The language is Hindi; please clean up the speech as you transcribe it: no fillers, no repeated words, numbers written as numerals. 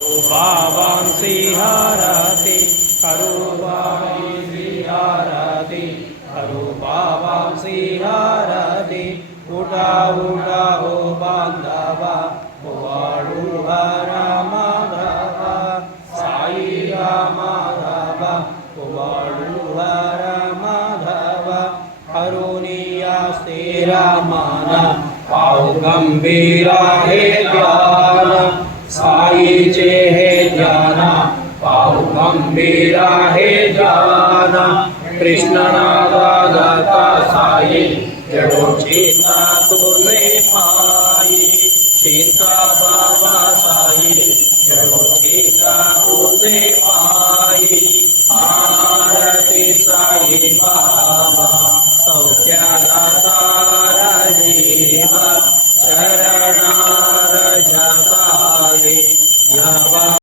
रूपावांसि हरति करूपांसि हरति करूपावांसि हरति उठा उठा हो बांधवा उवाड़ू हर माधव साई माधव उवाड़ू हर माधव करुणिया स्थिरा मन पाऊ गंभीरा हे ध्यान साई चे हे ध्यान पाऊ गंभीरा हे ध्यान कृष्ण नादा दत्ता साई जड़ो चेता तुझे पाई चेता बाबा साई जड़ो चेता तुझे पाई आरती साई बाबा सौख्या जीवा शरणार जगाई